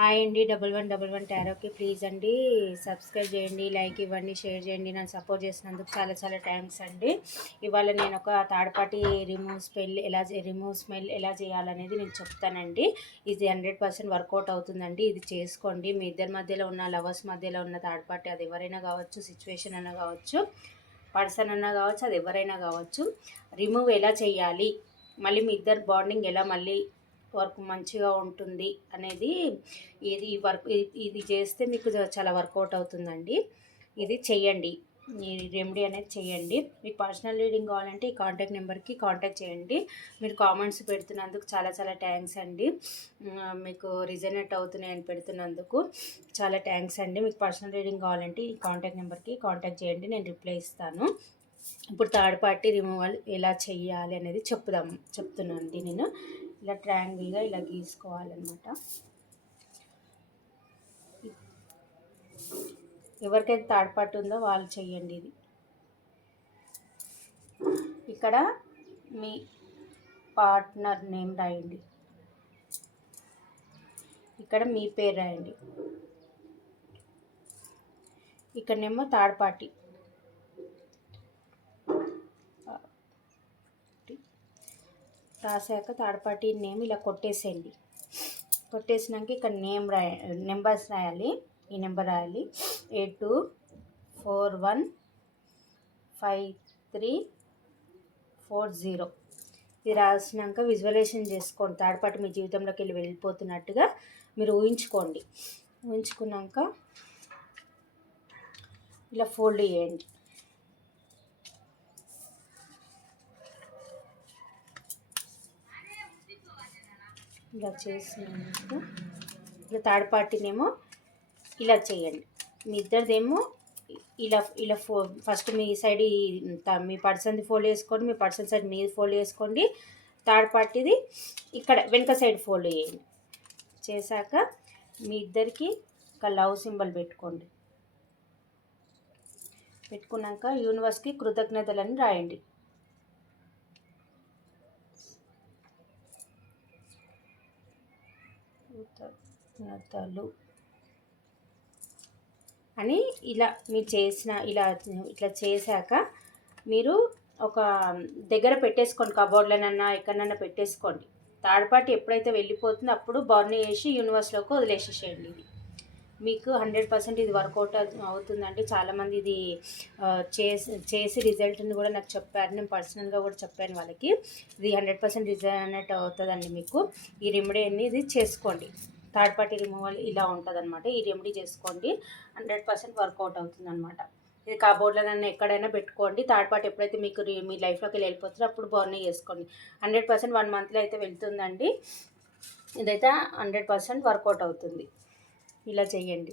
Hi అండి. 1111 టారోకి please అండి subscribe చేయండి, లైక్ ఇవ్వండి, షేర్ చేయండి. నన్ను సపోర్ట్ చేసినందుకు చాలా చాలా థ్యాంక్స్ అండి. ఇవాళ నేను ఒక థర్డ్ పార్టీ రిమూవ్ స్మెల్ ఎలా చేయాలనేది నేను చెప్తానండి. ఇది 100% వర్కౌట్ అవుతుందండి. ఇది చేసుకోండి. మీ ఇద్దరి మధ్యలో ఉన్న లవర్స్ మధ్యలో ఉన్న థర్డ్ పార్టీ, అది ఎవరైనా కావచ్చు, సిచ్యువేషన్ అన్నా కావచ్చు, పర్సన్ అన్నా కావచ్చు, అది ఎవరైనా కావచ్చు, రిమూవ్ ఎలా చేయాలి, మళ్ళీ మీ ఇద్దరు బాండింగ్ ఎలా మళ్ళీ వర్క్ మంచిగా ఉంటుంది అనేది ఇది చేస్తే మీకు చాలా వర్కౌట్ అవుతుందండి. ఇది చెయ్యండి, ఈ రెమెడీ అనేది చెయ్యండి. మీకు పర్సనల్ రీడింగ్ కావాలంటే ఈ కాంటాక్ట్ నెంబర్కి కాంటాక్ట్ చేయండి. మీరు కామెంట్స్ పెడుతున్నందుకు చాలా చాలా థ్యాంక్స్ అండి. మీకు రిజనేట్ అవుతున్నాయని పెడుతున్నందుకు చాలా థ్యాంక్స్ అండి. మీకు పర్సనల్ రీడింగ్ కావాలంటే ఈ కాంటాక్ట్ నెంబర్కి కాంటాక్ట్ చేయండి, నేను రిప్లై ఇస్తాను. ఇప్పుడు థర్డ్ పార్టీ రిమూవల్ ఎలా చెయ్యాలి అనేది చెప్తున్నాను అండి. నేను ఇలా ట్రయాంగిల్గా ఇలా గీసుకోవాలన్నమాట. ఎవరికైతే థర్డ్ పార్టీ ఉందో వాళ్ళు చెయ్యండి. ఇది ఇక్కడ మీ పార్ట్నర్ నేమ్ రాయండి, ఇక్కడ మీ పేరు రాయండి, ఇక్కడనేమో థర్డ్ పార్టీ రాసాక థర్డ్ పార్టీ నేమ్ ఇలా కొట్టేసేయండి. కొట్టేసినాక ఇక్కడ నెంబర్స్ రాయాలి. ఈ నెంబర్ రాయాలి 82415340. ఇది రాసినాక విజువలైజేషన్ చేసుకోండి. థర్డ్ పార్టీ మీ జీవితంలోకి వెళ్ళిపోతున్నట్టుగా మీరు ఊహించుకోండి. ఊహించుకున్నాక ఇలా ఫోల్డ్ చేయండి. ఇలా చేసినందుకు ఇలా థర్డ్ పార్టీనేమో ఇలా చేయండి. మీ ఇద్దరిదేమో ఇలా ఫస్ట్ మీ సైడ్ మీ పర్సన్ది ఫోల్డ్ చేసుకోండి, మీ పర్సన్ సైడ్ మీది ఫోల్డ్ చేసుకోండి. థర్డ్ పార్టీది ఇక్కడ వెనుక సైడ్ ఫోల్డ్ చేయండి. చేశాక మీ ఇద్దరికి ఒక లవ్ సింబల్ పెట్టుకోండి. పెట్టుకున్నాక యూనివర్స్కి కృతజ్ఞతలని రాయండి. కృతజ్ఞతలు అని ఇలా మీరు ఇట్లా చేశాక మీరు ఒక దగ్గర పెట్టేసుకోండి, కబోర్డ్లోనన్నా ఎక్కడన్నా పెట్టేసుకోండి. థర్డ్ పార్టీ ఎప్పుడైతే వెళ్ళిపోతుందో అప్పుడు బర్న్ చేసి యూనివర్స్లోకి వదిలేసేసేయండి. ఇది మీకు 100% ఇది వర్కౌట్ అవుతుందండి. చాలామంది ఇది చేసి రిజల్ట్ని కూడా నాకు చెప్పారు. నేను పర్సనల్గా కూడా చెప్పాను వాళ్ళకి. ఇది 100% రిజల్ట్ అవుతుందండి. మీకు ఈ రెమెడీ అనేది చేసుకోండి. థర్డ్ పార్టీ రిమూవల్ ఇలా ఉంటుందన్నమాట. ఈ రెమెడీ చేసుకోండి, 100% వర్కౌట్ అవుతుందన్నమాట. ఇది కబోర్డ్లోనైనా ఎక్కడైనా పెట్టుకోండి. థర్డ్ పార్టీ ఎప్పుడైతే మీకు మీ లైఫ్లోకి వెళ్ళిపోతుందో అప్పుడు బర్న్ చేసుకోండి. 100% 1 మంత్లో అయితే వెళ్తుందండి. ఇదైతే 100% వర్కౌట్ అవుతుంది. ఇలా చేయండి.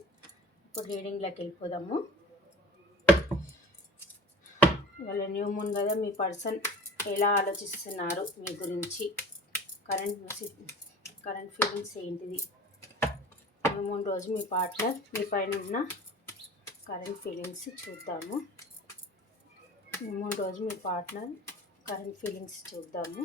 ఇప్పుడు రీడింగ్లోకి వెళ్ళిపోదాము. వాళ్ళ న్యూ మూన్ కదా, మీ పర్సన్ ఎలా ఆలోచిస్తున్నారు మీ గురించి, కరెంట్ ఫీలింగ్స్ ఏంటిది, న్యూ మూన్ రోజు మీ పార్ట్నర్ మీ పైన ఉన్న కరెంట్ ఫీలింగ్స్ చూద్దాము. న్యూ మూన్ రోజు మీ పార్ట్నర్ కరెంట్ ఫీలింగ్స్ చూద్దాము.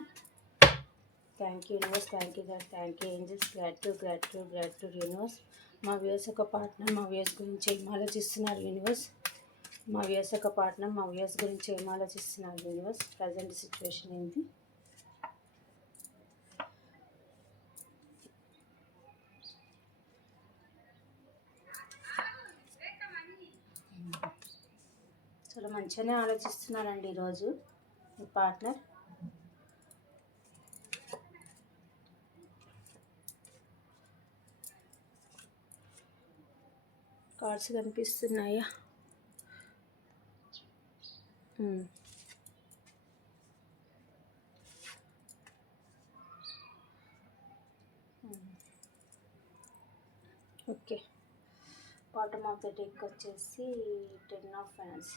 Thank you universe, thank you God, thank you angels, gratitude universe. మా వ్యూయర్స్ ఒక పార్ట్నర్ మా వ్యూయర్స్ గురించి ఏం ఆలోచిస్తున్నారు యూనివర్స్? మా వ్యూయర్స్ ఒక పార్ట్నర్ మా వ్యూయర్స్ గురించి ఏం ఆలోచిస్తున్నారు యూనివర్స్? ప్రజెంట్ సిచ్యువేషన్ ఏంటి? చాలా మంచిగానే ఆలోచిస్తున్నారండి ఈరోజు మీ పార్ట్నర్. కార్డ్స్ కనిపిస్తున్నాయా? Okay, bottom of the deck వచ్చేసి 10 ఆఫ్ ఫ్యాన్స్.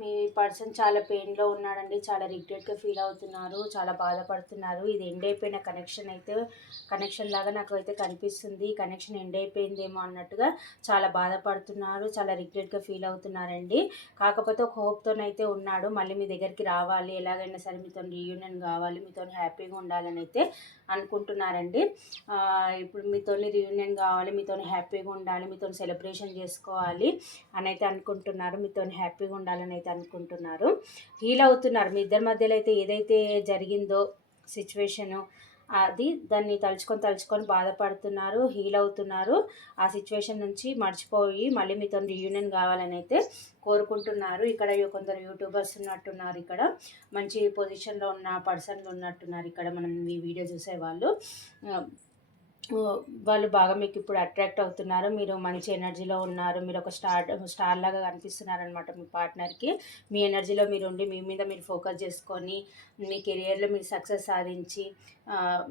మీ పర్సన్ చాలా పెయిన్లో ఉన్నాడండి. చాలా రిగ్రెట్గా ఫీల్ అవుతున్నారు, చాలా బాధపడుతున్నారు. ఇది ఎండ్ అయిపోయిన కనెక్షన్ లాగా నాకు అయితే కనిపిస్తుంది. కనెక్షన్ ఎండ్ అయిపోయిందేమో అన్నట్టుగా చాలా బాధపడుతున్నారు, చాలా రిగ్రెట్గా ఫీల్ అవుతున్నారండి. కాకపోతే ఒక హోప్తోనైతే ఉన్నాడు, మళ్ళీ మీ దగ్గరికి రావాలి, ఎలాగైనా సరే మీతో రీయూనియన్ కావాలి, మీతో హ్యాపీగా ఉండాలని అయితే అనుకుంటున్నారండి. ఇప్పుడు మీతోని రీయూనియన్ కావాలి, మీతోని హ్యాపీగా ఉండాలి, మీతోని సెలబ్రేషన్ చేసుకోవాలి అని అయితే అనుకుంటున్నారు, మీతోని హ్యాపీగా ఉండాలని అయితే అనుకుంటున్నారు. హీల్ అవుతున్నారు. మీ ఇద్దరి మధ్యలో అయితే ఏదైతే జరిగిందో సిచ్యువేషను, అది దాన్ని తలుచుకొని బాధపడుతున్నారు, హీల్ అవుతున్నారు. ఆ సిచ్యువేషన్ నుంచి మర్చిపోయి మళ్ళీ మీతో రీయూనియన్ కావాలని అయితే కోరుకుంటున్నారు. ఇక్కడ కొందరు యూట్యూబర్స్ ఉన్నట్టున్నారు, ఇక్కడ మంచి పొజిషన్లో ఉన్న పర్సన్లు ఉన్నట్టున్నారు ఇక్కడ మనం ఈ వీడియో చూసేవాళ్ళు. వాళ్ళు బాగా మీకు ఇప్పుడు అట్రాక్ట్ అవుతున్నారు. మీరు మంచి ఎనర్జీలో ఉన్నారు. మీరు ఒక స్టార్ లాగా కనిపిస్తున్నారనమాట మీ పార్ట్నర్కి. మీ ఎనర్జీలో మీరు ఉండి మీ మీద మీరు ఫోకస్ చేసుకొని మీ కెరియర్లో మీరు సక్సెస్ సాధించి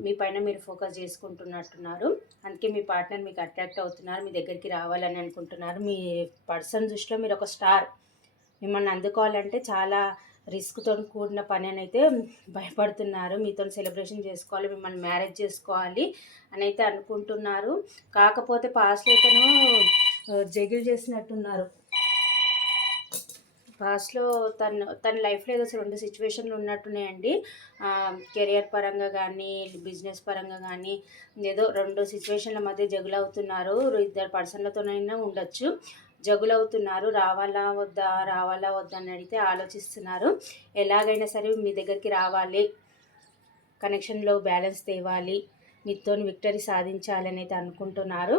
మీ పైన మీరు ఫోకస్ చేసుకుంటున్నట్టున్నారు. అందుకే మీ పార్ట్నర్ మీకు అట్రాక్ట్ అవుతున్నారు, మీ దగ్గరికి రావాలని అనుకుంటున్నారు. మీ పర్సన్ దృష్టిలో మీరు ఒక స్టార్. మిమ్మల్ని అందుకోవాలంటే చాలా రిస్క్తో కూడిన పని అని అయితే భయపడుతున్నారు. మీతో సెలబ్రేషన్ చేసుకోవాలి, మిమ్మల్ని మ్యారేజ్ చేసుకోవాలి అని అయితే అనుకుంటున్నారు. కాకపోతే పాస్ట్లో ఇతను జగిల్ చేసినట్టున్నారు. పాస్ట్లో తన లైఫ్లో ఏదో 2 సిచ్యువేషన్లు ఉన్నట్టున్నాయండి. కెరియర్ పరంగా కానీ బిజినెస్ పరంగా కానీ ఏదో 2 సిచ్యువేషన్ల మధ్య జగులవుతున్నారు. ఇద్దరు పర్సన్లతోనైనా ఉండొచ్చు. జగులవుతున్నారు. రావాలా వద్దా అని అడిగితే ఆలోచిస్తున్నారు. ఎలాగైనా సరే మీ దగ్గరికి రావాలి, కనెక్షన్లో బ్యాలెన్స్ తేవాలి, మీతో విక్టరీ సాధించాలని అయితే అనుకుంటున్నారు.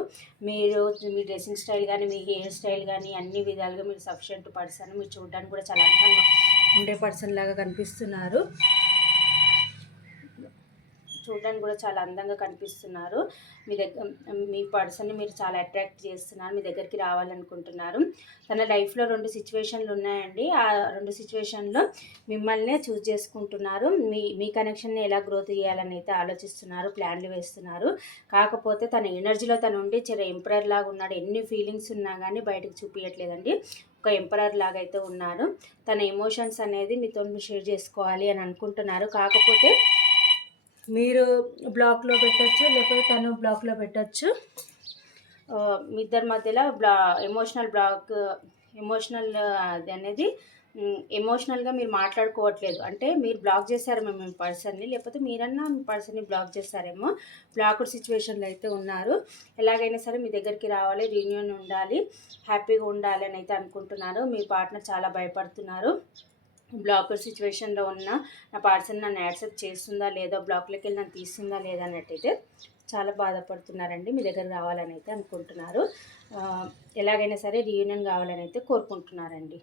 మీరు మీ డ్రెస్సింగ్ స్టైల్ కానీ మీ హెయిర్ స్టైల్ కానీ అన్ని విధాలుగా మీరు సఫిషియెంట్ పర్సన్. మీరు చూడడానికి కూడా చాలా అందంగా ఉండే పర్సన్ లాగా కనిపిస్తున్నారు. చూడడానికి కూడా చాలా అందంగా కనిపిస్తున్నారు. మీ పర్సన్ని మీరు చాలా అట్రాక్ట్ చేస్తున్నారు, మీ దగ్గరికి రావాలనుకుంటున్నారు. తన లైఫ్లో 2 సిచ్యువేషన్లు ఉన్నాయండి. ఆ 2 సిచ్యువేషన్లో మిమ్మల్నే చూస్ చేసుకుంటున్నారు. మీ కనెక్షన్ని ఎలా గ్రోత్ చేయాలని అయితే ఆలోచిస్తున్నారు, ప్లాన్లు వేస్తున్నారు. కాకపోతే తన ఎనర్జీలో తను ఉండి చాలా ఎంపరర్ లాగా ఉన్నాడు. ఎన్ని ఫీలింగ్స్ ఉన్నా కానీ బయటకు చూపించట్లేదండి. ఒక ఎంపరర్ లాగా అయితే ఉన్నారు. తన ఎమోషన్స్ అనేది మీతో షేర్ చేసుకోవాలి అని అనుకుంటున్నారు. కాకపోతే మీరు బ్లాక్లో పెట్టచ్చు, లేకపోతే తను బ్లాక్లో పెట్టచ్చు. మీ ఇద్దరి మధ్యలో ఎమోషనల్ అది అనేది ఎమోషనల్గా మీరు మాట్లాడుకోవట్లేదు. అంటే మీరు బ్లాక్ చేశారేమో మీ పర్సన్ని, లేకపోతే మీరన్నా మీ పర్సన్ని బ్లాక్ చేస్తారేమో. బ్లాక్డ్ సిచ్యువేషన్లో అయితే ఉన్నారు. ఎలాగైనా సరే మీ దగ్గరికి రావాలి, రీయూనియన్ ఉండాలి, హ్యాపీగా ఉండాలి అని అయితే అనుకుంటున్నారు. మీ పార్ట్నర్ చాలా భయపడుతున్నారు. బ్లాకర్ సిచ్యువేషన్లో ఉన్న నా పర్సన్ నన్ను యాక్సెప్ట్ చేస్తుందా లేదా, బ్లాక్లోకి వెళ్ళి నన్ను తీస్తుందా లేదా అన్నట్టయితే చాలా బాధపడుతున్నారండి. మీ దగ్గర రావాలని అయితే అనుకుంటున్నారు. ఎలాగైనా సరే రీయూనియన్ కావాలని అయితే కోరుకుంటున్నారండి.